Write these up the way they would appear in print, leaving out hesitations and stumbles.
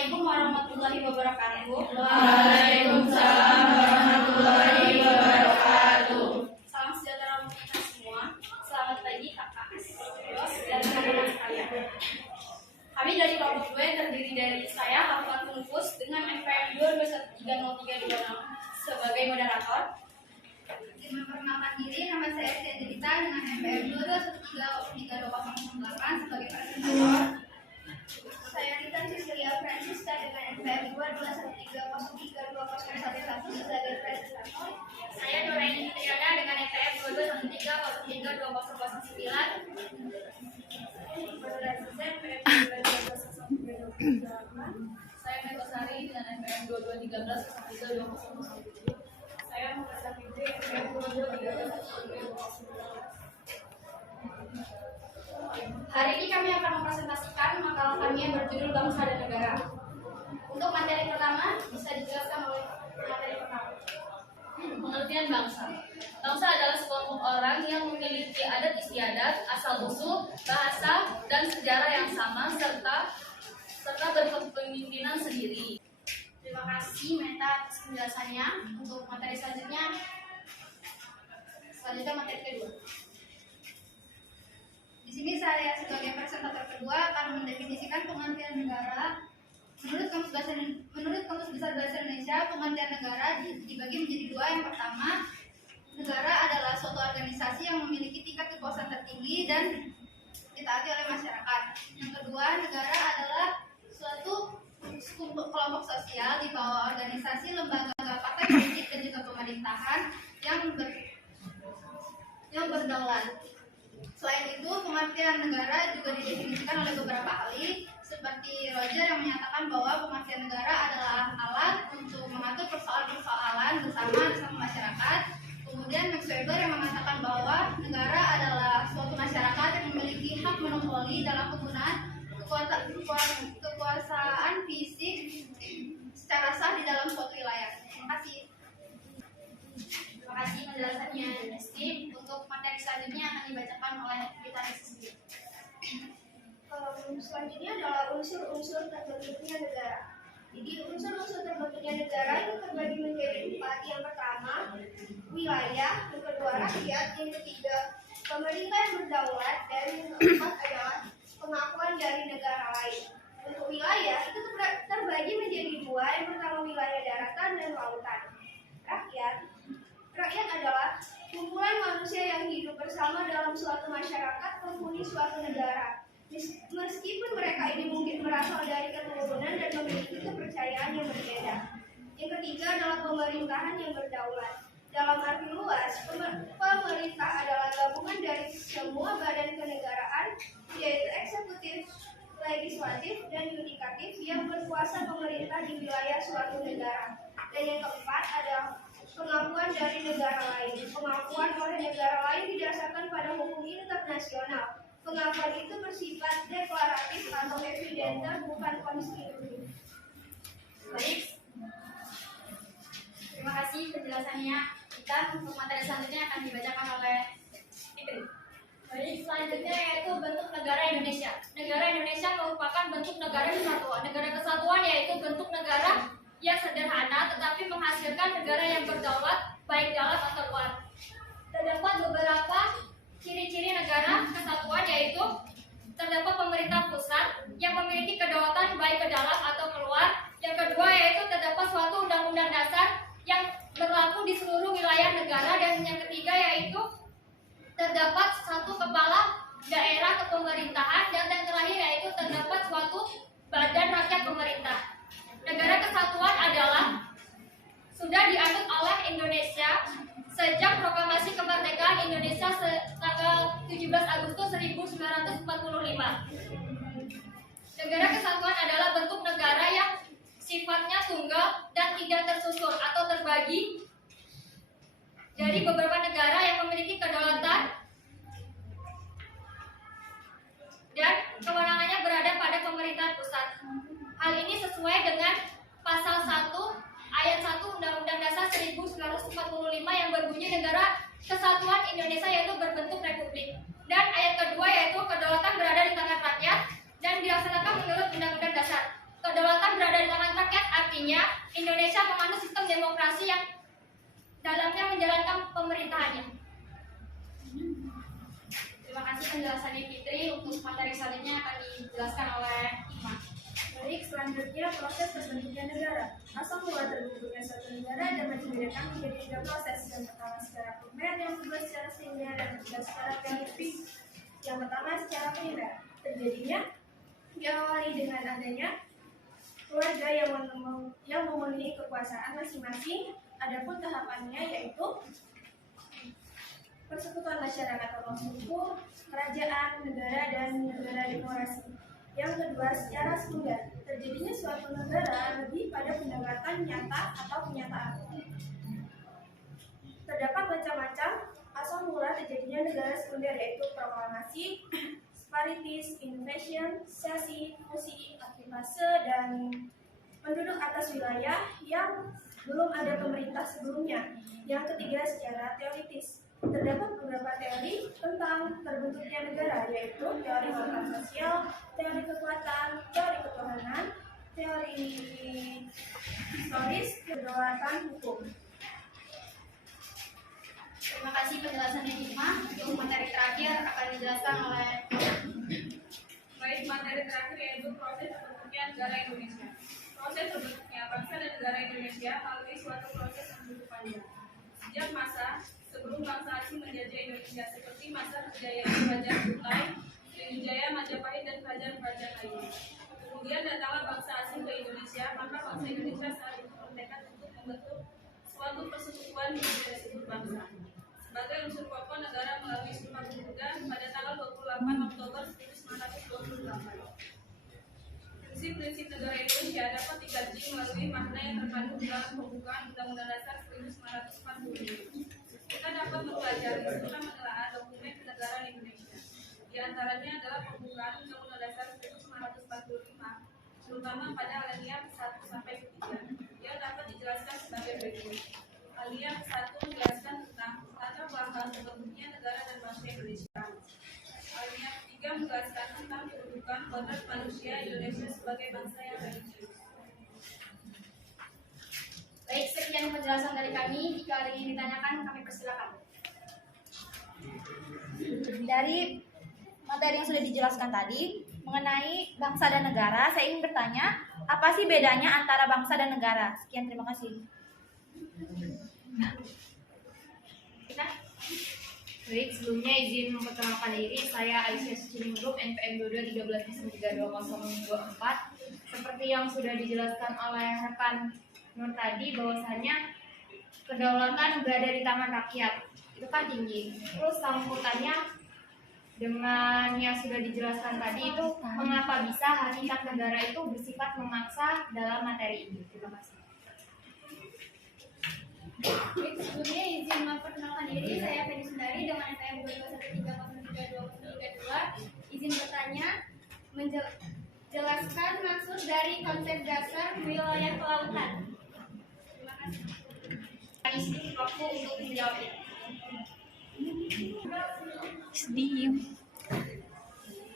Assalamualaikum warahmatullahi wabarakatuh. Waalaikumsalam warahmatullahi wabarakatuh. Salam sejahtera untuk kita semua. Selamat pagi kakak, bos, dan teman-teman sekalian. Kami dari kelompok 2 yang terdiri dari saya, Ahmad Tunfus, dengan NPM 2213036 sebagai moderator. Memperkenalkan diri, nama saya Sedelita dengan NPM 2213038 sebagai presentator. Saya Rita Cecilia Francisca dengan NPM 22130320111 sebagai presentator. Saya Nuraini Fitriana dengan NPM 22130320109. Saya Metosari dengan NPM 2213 Saya Muhammad Fitri NPM 2213. Hari ini kami akan mempresentasikan makalah kami yang berjudul Bangsa dan Negara. Untuk materi pertama bisa dijelaskan oleh materi pertama. Pengertian bangsa. Bangsa adalah sekelompok orang yang memiliki adat istiadat, asal-usul, bahasa, dan sejarah yang sama serta berkepemimpinan sendiri. Terima kasih Meta atas penjelasannya. Untuk materi selanjutnya materi kedua. Di sini saya sebagai presentator kedua akan mendefinisikan pengertian negara. Menurut Kamus Besar Bahasa Indonesia, pengertian negara dibagi menjadi dua. Yang pertama, negara adalah suatu organisasi yang memiliki tingkat kekuasaan tertinggi dan ditaati oleh masyarakat. Yang kedua, negara adalah suatu kelompok sosial di bawah organisasi, lembaga, partai politik dan juga pemerintahan yang berdaulat. Selain itu, pengertian negara juga didefinisikan oleh beberapa ahli, seperti Roger yang menyatakan bahwa pengertian negara adalah alat untuk mengatur persoalan-persoalan bersama masyarakat. Kemudian Max Weber yang mengatakan bahwa negara adalah suatu masyarakat yang memiliki hak monopoli dalam penggunaan kekuasaan fisik secara sah di dalam suatu wilayah. Terima kasih. Terima kasih penjelasannya Steve. Untuk materi selanjutnya akan dibacakan oleh kita sendiri. Selanjutnya adalah unsur-unsur terbentuknya negara. Jadi unsur-unsur terbentuknya negara itu terbagi menjadi 4. Yang pertama, wilayah. Yang kedua, rakyat. Yang ketiga, pemerintah yang berdaulat. Dan yang keempat adalah pengakuan dari negara lain. Untuk wilayah itu terbagi menjadi 2. Yang pertama, wilayah daratan dan lautan. Rakyat adalah kumpulan manusia yang hidup bersama dalam suatu masyarakat penghuni suatu negara. Meskipun mereka ini mungkin berasal dari keturunan dan memiliki kepercayaan yang berbeda. Yang ketiga adalah pemerintahan yang berdaulat. Dalam arti luas, pemerintah adalah gabungan dari semua badan kenegaraan, yaitu eksekutif, legislatif, dan yudikatif yang berkuasa pemerintah di wilayah suatu negara. Dan yang keempat adalah pengakuan dari negara lain. Pengakuan oleh negara lain didasarkan pada hukum internasional. Pengakuan itu bersifat deklaratif atau evidenter, bukan konstitusi. Baik. Terima kasih penjelasannya. Kita untuk materi selanjutnya akan dibacakan oleh Fitri. Baik, selanjutnya yaitu bentuk negara Indonesia. Negara Indonesia merupakan bentuk negara kesatuan. Negara kesatuan yaitu bentuk negara yang sederhana tetapi menghasilkan negara yang berdaulat baik dalam atau luar. Terdapat beberapa ciri-ciri negara kesatuan yaitu terdapat pemerintah pusat yang memiliki kedaulatan baik ke dalam atau keluar. Yang kedua yaitu terdapat suatu undang-undang dasar yang berlaku di seluruh wilayah negara. Dan yang ketiga yaitu terdapat satu kepala daerah kepemerintahan. Dan yang terakhir yaitu terdapat suatu badan rakyat pemerintah. Negara kesatuan adalah sudah dianut oleh Indonesia sejak proklamasi kemerdekaan Indonesia tanggal 17 Agustus 1945. Negara kesatuan adalah bentuk negara yang sifatnya tunggal dan tidak tersusun atau terbagi dari beberapa negara yang memiliki kedaulatan dan kewenangannya berada pada pemerintahan pusat. Hal ini sesuai dengan pasal 1 ayat 1 Undang-Undang Dasar 1945 yang berbunyi negara kesatuan Indonesia yaitu berbentuk republik. Dan ayat kedua yaitu kedaulatan berada di tangan rakyat dan dilaksanakan menurut Undang-Undang Dasar. Kedaulatan berada dalamnya menjalankan pemerintahannya. Terima kasih penjelasannya Fitri. Untuk materi selanjutnya akan dijelaskan oleh Hikmah. Baik, selanjutnya proses terbentuknya negara. Asal mula terbentuknya suatu negara dapat dibedakan menjadi 3 proses. Yang pertama secara primer, yang kedua secara sekunder, dan ketiga secara teoritis. Yang pertama secara primer, terjadinya diawali dengan adanya keluarga yang memenuhi kekuasaan masing-masing. Adapun tahapannya yaitu persekutuan masyarakat atau suku, kerajaan, negara, dan negara demokrasi. Yang kedua, secara sekunder, terjadinya suatu negara lebih pada pendekatan nyata atau kenyataan. Terdapat macam-macam asal mula terjadinya negara sekunder, yaitu proklamasi, sparitis, invasion, sesi, fusi, aktivase, dan penduduk atas wilayah yang belum ada pemerintah sebelumnya. Yang ketiga, secara teoritis. Terdapat beberapa teori tentang terbentuknya negara, yaitu teori tentang sosial, teori kekuatan, teori ketuhanan, teori historis, kedaulatan hukum. Terima kasih penjelasannya Hikmah. Untuk materi terakhir akan dijelaskan oleh Baik, materi terakhir yaitu proses terbentuknya negara Indonesia. Proses terbentuknya bangsa dan negara Indonesia melalui suatu proses yang cukup panjang. Sejak masa sebelum bangsa asing menjajah Indonesia, seperti masa kejayaan Kerajaan Kutai, Sriwijaya, Majapahit, dan kerajaan-kerajaan lainnya. Kemudian datanglah bangsa asing ke Indonesia, maka bangsa Indonesia saat itu bertekad untuk membentuk suatu persekutuan yang disebut bangsa. Sebagai unsur pokok negara melalui Sumpah Pemuda pada tanggal 28 Oktober 1928. Prinsip-prinsip negara Indonesia dapat dikaji melalui makna yang terkandung dalam pembukaan Undang-Undang Dasar 1945. Kita dapat mempelajari serta menelaah dokumen kenegaraan Indonesia. Di antaranya adalah pembukaan Undang-Undang Dasar 1945, terutama pada alinea 1 sampai 3, yang dapat dijelaskan sebagai berikut. Alinea 1 menjelaskan tentang latar belakang terbentuknya negara dan bangsa Indonesia. Alinea 3 menjelaskan tentang kedudukan kodrat manusia Indonesia sebagai bangsa yang religius. Baik, sekian penjelasan dari kami. Jika ada yang ditanyakan, kami persilakan. Dari materi yang sudah dijelaskan tadi mengenai bangsa dan negara, saya ingin bertanya, apa sih bedanya antara bangsa dan negara? Sekian, terima kasih. Baik, sebelumnya izin memperkenalkan diri, saya Aisyah Sucining Group, NPM 22133024. Seperti yang sudah dijelaskan oleh rekan Nur tadi, bahwasannya kedaulatan berada di tangan rakyat, itu kan tinggi. Terus sambutannya dengan yang sudah dijelaskan tadi itu, mengapa bisa hakikat negara itu bersifat memaksa dalam materi ini. Terima kasih. Baik, sebelumnya izin memperkenalkan diri, saya Feni Sundari dengan NPM 22133032. Izin bertanya, menjelaskan maksud dari konsep dasar wilayah kelautan. Terima kasih. Kami sedikit waktu untuk menjawabnya.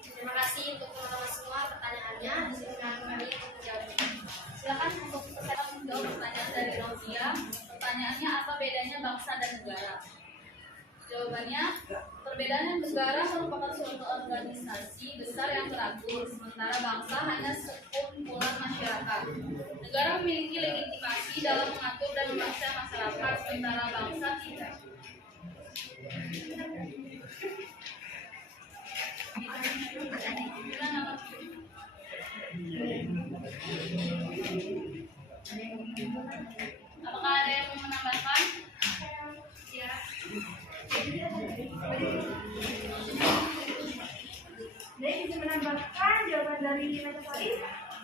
Terima kasih untuk teman-teman semua pertanyaannya. Disediakan kami untuk menjawabnya. Silakan untuk peserta menjawab pertanyaan dari Rodia. Pertanyaannya, apa bedanya bangsa dan negara? Jawabannya, perbedaan negara merupakan suatu organisasi besar yang teratur, sementara bangsa hanya sekumpulan masyarakat. Negara memiliki legitimasi dalam mengatur dan memaksa masyarakat, sementara bangsa tidak. Apakah ada yang mau menambahkan? Ya. Jadi bisa menambahkan jawaban dari mereka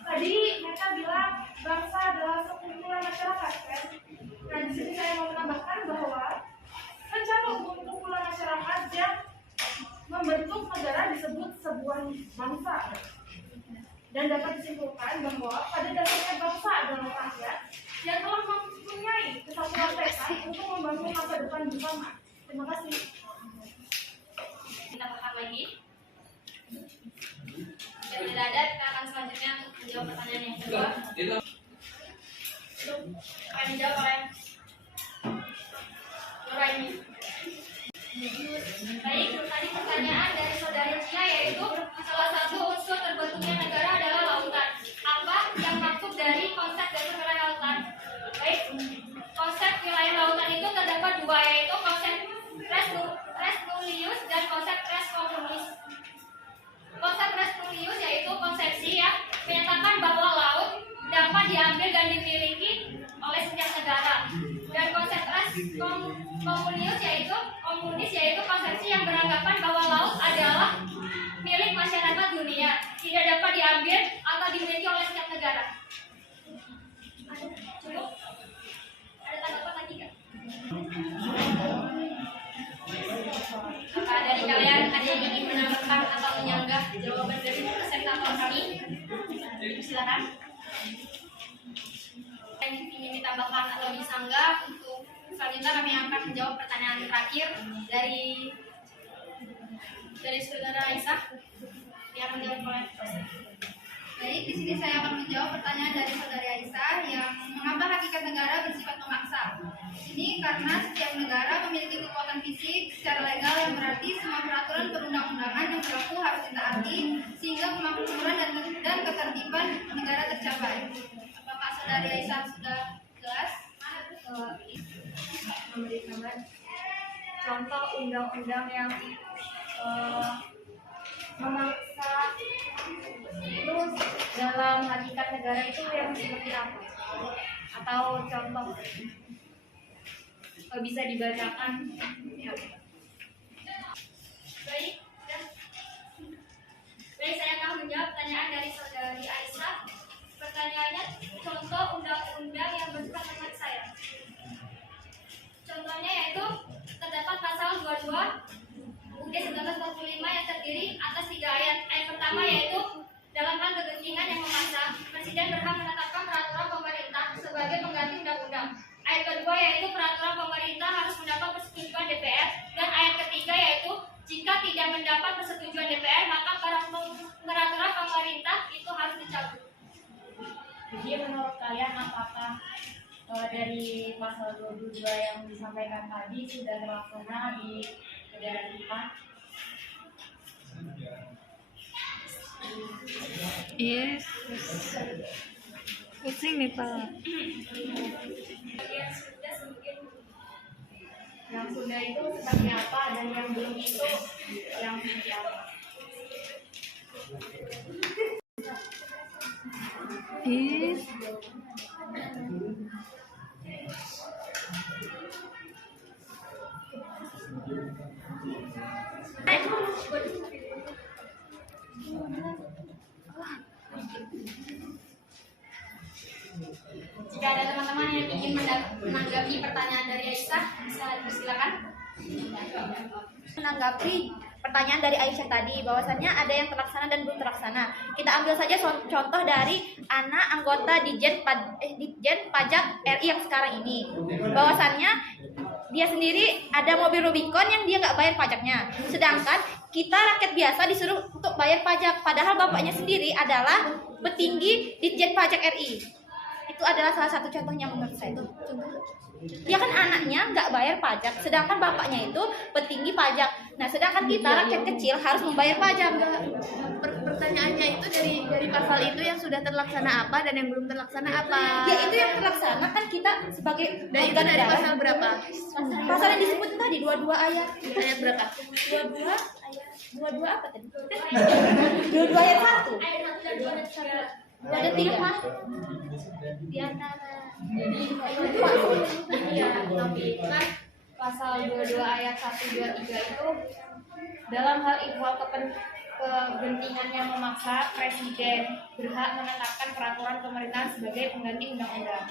tadi mereka bilang bangsa adalah sekumpulan masyarakat, kan? Nah, di sini saya mau menambahkan bahwa rencana kumpulan masyarakat yang membentuk negara disebut sebuah bangsa. Dan dapat disimpulkan bahwa pada dasarnya bangsa adalah rakyat yang telah mempunyai kesatuan tekad untuk membangun masa depan bersama. Terima kasih. Kita makan lagi. Jika tidak ada, kita akan selanjutnya untuk menjawab pertanyaan yang kedua. Akan dijawab oleh Baik, tadi pertanyaan dari saudari Cia yaitu salah satu unsur terbentuknya negara adalah lautan. Apa yang maksud dari konsep dasar wilayah lautan? Baik, konsep wilayah lautan itu terdapat dua, yaitu konsep res nullius dan konsep res communis. Konsep res nullius yaitu konsepsi yang menyatakan bahwa laut dapat diambil dan dimiliki oleh setiap negara. Dan konsep res komunis yaitu konsepsi yang beranggapan bahwa laut adalah milik masyarakat dunia, tidak dapat diambil atau dimiliki oleh setiap negara. Cukup? Ada tanggapan lagi nggak? Apa dari kalian ada yang ingin menambahkan atau menyanggah jawaban dari presentator kami? Silakan. Yang ingin ditambahkan atau disanggah, untuk selanjutnya kami akan menjawab pertanyaan terakhir dari saudara Aisyah yang menjawab oleh dosen. Baik, di sini saya akan menjawab pertanyaan dari saudari Aisyah yang mengapa hakikat negara bersifat memaksa. Ini karena setiap negara memiliki kekuatan fisik secara legal yang berarti semua peraturan perundang-undangan yang berlaku harus ditaati sehingga kemakmuran dan ketertiban negara tercapai. Apakah saudari Aisyah sudah jelas? Memberikan contoh undang-undang yang memaksa itu dalam hakikat negara itu yang seperti apa? Atau contoh bisa dibacakan? Baik, saya akan menjawab pertanyaan dari saudari Aisyah. Pertanyaannya, contoh undang-undang yang bersifat memaksa ya. Contohnya yaitu terdapat pasal 22 UUD 1945 yang terdiri atas 3 ayat. Ayat pertama yaitu dalam hal kegentingan yang memaksa, Presiden berhak menetapkan peraturan pemerintah sebagai pengganti undang-undang. Ayat kedua yaitu peraturan pemerintah harus mendapat persetujuan DPR, dan ayat ketiga yaitu jika tidak mendapat persetujuan DPR maka peraturan pemerintah itu harus dicabut. Jadi menurut kalian apakah dari pasal 22 yang disampaikan tadi sudah terlaksana di negara kita? Yes. Pusing nih Pak. Yang sudah itu seperti apa dan yang belum itu yang seperti apa? Yes. Jika ada teman-teman yang ingin menanggapi pertanyaan dari Aisyah, bisa dipersilakan. Menanggapi pertanyaan dari Aisyah tadi, bahwasannya ada yang terlaksana dan belum terlaksana. Kita ambil saja contoh dari anak anggota Ditjen Pajak RI yang sekarang ini. Bahwasannya dia sendiri ada mobil Rubicon yang dia nggak bayar pajaknya. Sedangkan kita rakyat biasa disuruh untuk bayar pajak. Padahal bapaknya sendiri adalah petinggi Ditjen Pajak RI. Itu adalah salah satu contohnya menurut saya itu. Dia kan anaknya nggak bayar pajak, sedangkan bapaknya itu petinggi pajak. Nah, sedangkan kita rakyat kecil harus membayar pajak. Pertanyaannya itu dari pasal itu yang sudah terlaksana apa dan yang belum terlaksana apa? Ya itu yang terlaksana kan kita sebagai Dan itu warga dari negara. pasal berapa? Pasal yang disebut tadi 22 ayat. Ayat berapa? 22 ayat 22 apa tadi? 22 ayat 1. Ayat 1 dan 2 dan 3. Ada 3. Di antara Iya, tapi kan pasal 22 ayat 1, 2, 3 itu dalam hal ihwal kepentingan yang memaksa, Presiden berhak menetapkan peraturan pemerintahan sebagai pengganti undang-undang.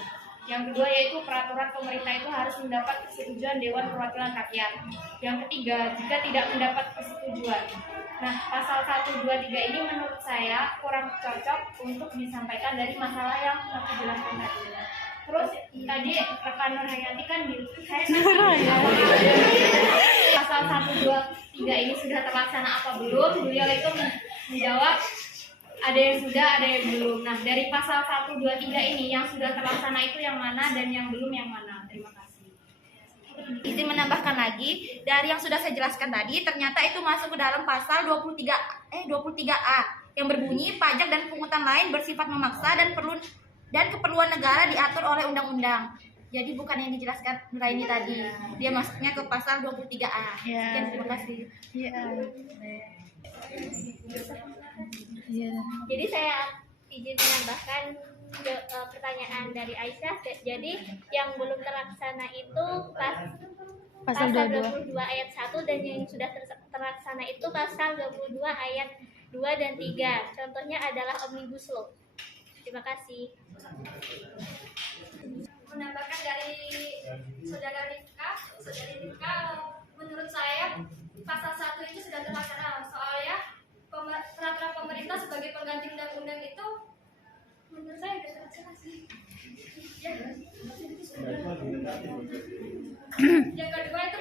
Yang kedua yaitu peraturan pemerintah itu harus mendapat persetujuan Dewan Perwakilan Rakyat. Yang ketiga, jika tidak mendapat persetujuan. Nah, pasal 1, 2, 3 ini menurut saya kurang cocok untuk disampaikan dari masalah yang aku jelaskan tadi. Terus tadi rekan Nur Hayati kan pasal 1, 2, 3 ini sudah terlaksana apa belum? Beliau itu menjawab ada yang sudah, ada yang belum. Nah, dari pasal 1, 2, 3 ini yang sudah terlaksana itu yang mana dan yang belum yang mana? Terima kasih. Izin menambahkan lagi, dari yang sudah saya jelaskan tadi, ternyata itu masuk ke dalam pasal 23A yang berbunyi pajak dan pungutan lain bersifat memaksa dan keperluan negara diatur oleh undang-undang. Jadi bukan yang dijelaskan Nuraini tadi. Dia masuknya ke pasal 23A. Sekian, terima kasih. Jadi saya izin menambahkan pertanyaan dari Aisyah. Jadi yang belum terlaksana itu pasal 22 ayat 1 dan yang sudah terlaksana itu pasal 22 ayat 2 dan 3. Contohnya adalah Omnibus Law. Terima kasih. Menambahkan dari saudari Rifka, menurut saya pasal 1 itu sudah terlaksana. Soalnya peraturan pemerintah sebagai pengganti undang-undang itu menurut saya sudah terlaksana sih. Ya. Yang kedua itu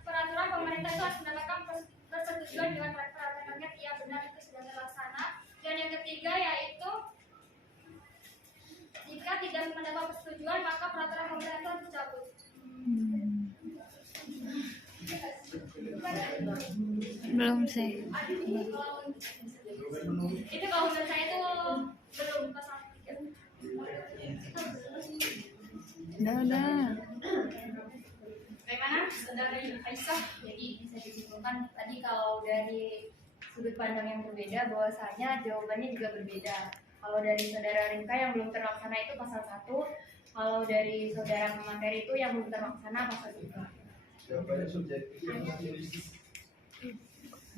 peraturan pemerintah itu harus mendapatkan persetujuan dengan peraturan rakyat. Ya benar, itu sudah terlaksana. Dan yang ketiga yaitu jika tidak mendapat persetujuan maka peraturan pemerintah itu harus dicabut. Belum sih. Itu kalau menurut saya itu belum pasal 3. Udah. Bagaimana saudari Aisyah? Jadi bisa disimpulkan tadi kalau dari sudut pandang yang berbeda bahwasanya jawabannya juga berbeda. Kalau dari saudara Rinka yang belum terlaksana itu pasal 1, kalau dari saudara pemateri itu yang belum terlaksana pasal 3. Jawabannya subjektif.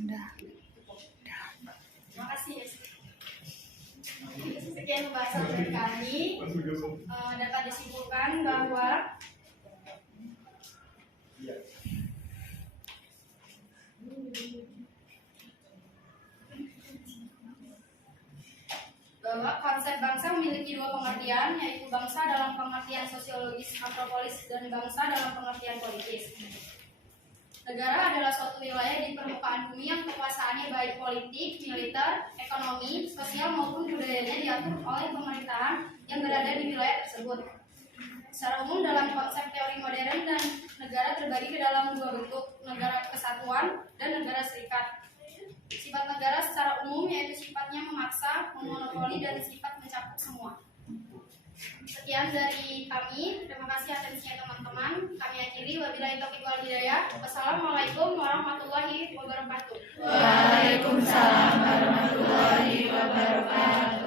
Udah. Terima kasih. Sekian pembahasan dari kami. Dapat disimpulkan bahwa konsep bangsa memiliki dua pengertian, yaitu bangsa dalam pengertian sosiologis antropolis dan bangsa dalam pengertian politis. Negara adalah suatu wilayah di permukaan bumi yang kekuasaannya baik politik, militer, ekonomi, sosial maupun budayanya diatur oleh pemerintahan yang berada di wilayah tersebut. Secara umum dalam konsep teori modern dan negara terbagi ke dalam dua bentuk, negara kesatuan dan negara serikat. Sifat negara secara umum yaitu sifatnya memaksa, memonopoli, dan sifat mencakup semua. Sekian dari kami. Terima kasih atensinya teman-teman. Kami akhiri. Wabillahi taufiq wal hidayah. Wassalamualaikum warahmatullahi wabarakatuh. Waalaikumsalam warahmatullahi wabarakatuh.